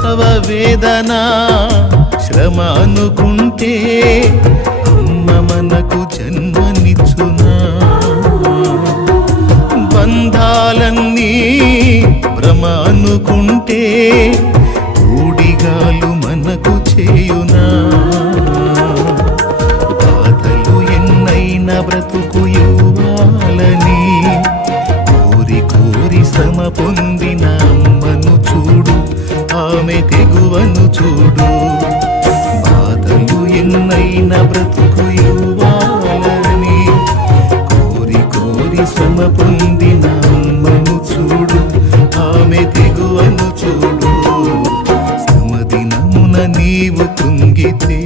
ప్రసవ వేదన శ్రమ అనుకుంటే అమ్మ మనకు జన్మనిచ్చునా? బంధాలన్నీ భ్రమ అనుకుంటే ఊడిగాలు మనకు చేయునా? బాధలు ఎన్నైనా బ్రతుకు ఇవ్వాలని కోరి కోరి శ్రమ పొందిన అమ్మను చూడు, ఆమె తెగువను చూడు. బాధలు ఎన్నైనా బ్రతుకు ఇవ్వాలని కోరి కోరి శ్రమ పొందిన అమ్మను చూడు, ఆమె తెగువను చూడు. శ్రమ దినమున నీవు కృంగితే